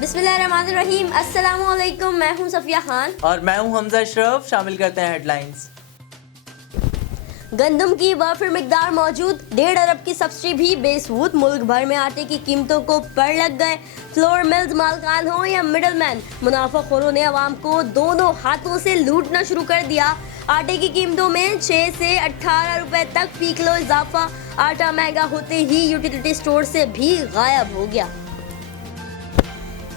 बिस्मिल्लाहिर्रहमानिर्रहीम। अस्सलामुअलैकुम। मैं हूं सफिया खान और मैं हूं हमजा अशरफ। शामिल करते हैं हेडलाइंस। गंदम की वाफिर मिकदार मौजूद, 1.5 अरब की सब्सिडी भी बेसबूत। मुल्क भर में आटे की कीमतों को पर लग गए। फ्लोर मिल्स मालकान हो या मिडलमैन, मुनाफाखोरों ने आवाम को दोनों हाथों से लूटना शुरू कर दिया। आटे की कीमतों में 6 से 18 रुपए तक फी किलो इजाफा। आटा महंगा होते ही यूटिलिटी स्टोर से भी गायब हो गया।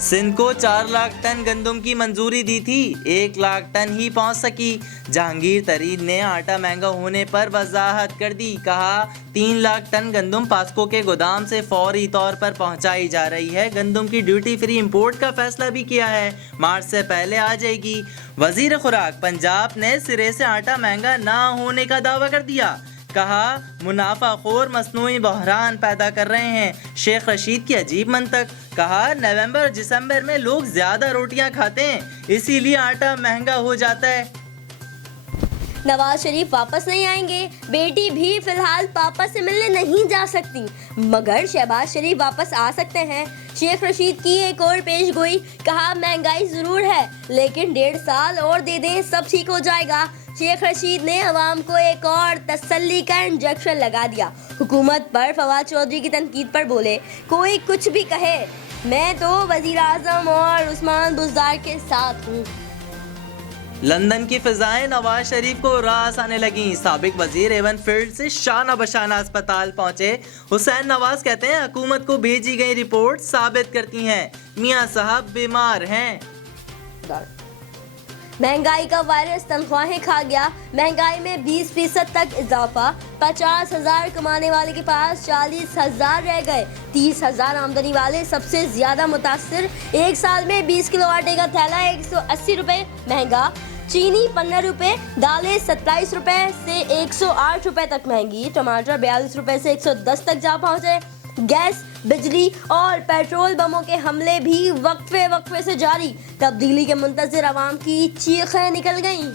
सिंध को 4 लाख टन गंदम की मंजूरी दी थी, 1 लाख टन ही पहुंच सकी। जहांगीर तरीन ने आटा महंगा होने पर वजाहत कर दी। कहा 3 लाख टन गंदम पास्को के गोदाम से फौरी तौर पर पहुंचाई जा रही है। गंदम की ड्यूटी फ्री इंपोर्ट का फैसला भी किया है, मार्च से पहले आ जाएगी। वजीर खुराक पंजाब ने सिरे से आटा महंगा ना होने का दावा कर दिया। कहा मुनाफाखोर मसनूई बहरान पैदा कर रहे हैं। शेख रशीद की अजीब मंतक। कहा नवंबर दिसंबर में लोग ज्यादा रोटियां खाते हैं, इसीलिए आटा महंगा हो जाता है। नवाज शरीफ वापस नहीं आएंगे, बेटी भी फिलहाल पापा से मिलने नहीं जा सकती, मगर शहबाज शरीफ वापस आ सकते हैं। शेख रशीद की एक और पेशगोई। कहा महंगाई जरूर है, लेकिन 1.5 साल और दे दें, सब ठीक हो जाएगा। शेख रशीद ने अवाम को एक और तसल्ली का इंजेक्शन लगा दिया। हुकूमत पर फवाद चौधरी की तनकीद पर बोले, कोई कुछ भी कहे, मैं तो वजीर आजम और उस्मान बुज़दार के साथ हूँ। लंदन की फिजाएं नवाज शरीफ को रास आने लगी। साबिक वजीर एवन फील्ड से शाना बशाना अस्पताल पहुंचे। हुसैन नवाज कहते हैं हुकूमत को भेजी गई रिपोर्ट साबित करती हैं मियां साहब बीमार हैं। महंगाई का वायरस तनख्वाहें खा गया। महंगाई में 20% तक इजाफा। 50,000 कमाने वाले के पास 40,000 रह गए। 30,000 आमदनी वाले सबसे ज्यादा मुतासिर। एक साल में 20 किलो आटे का थैला 180 रुपए महंगा। चीनी 15 रुपए, दालें 27 रुपए से 108 रुपए तक महंगी। टमाटर 42 रुपए से 110 तक जा पहुंचे। गैस, बिजली और पेट्रोल बमों के हमले भी वक्फे से जारी। तब्दीली के मुंतजिर अवाम की चीखें निकल गईं।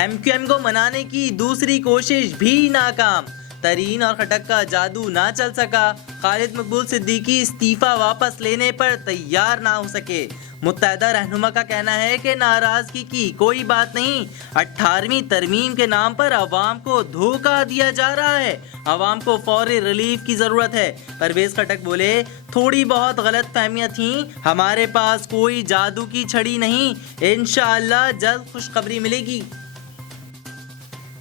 MQM को मनाने की दूसरी कोशिश भी नाकाम। तरीन और खटक का जादू ना चल सका। खालिद मकबूल सिद्दीकी इस्तीफा वापस लेने पर तैयार ना हो सके। मुत्तहदा रहनुमा का कहना है कि नाराजगी की कोई बात नहीं, 18वीं तरमीम के नाम पर अवाम को धोखा दिया जा रहा है। अवाम को फौरी रिलीफ की जरूरत है। परवेज खटक बोले, थोड़ी बहुत गलत फहमियाँ थी, हमारे पास कोई जादू की छड़ी नहीं, इंशाअल्लाह जल्द खुशखबरी मिलेगी।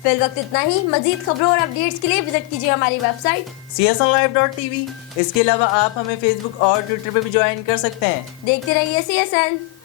फिल वक्त इतना ही। मजीद खबरों और अपडेट्स के लिए विजिट कीजिए हमारी वेबसाइट csnlive.tv। इसके अलावा आप हमें फेसबुक और ट्विटर पे भी ज्वाइन कर सकते हैं। देखते रहिए CSN।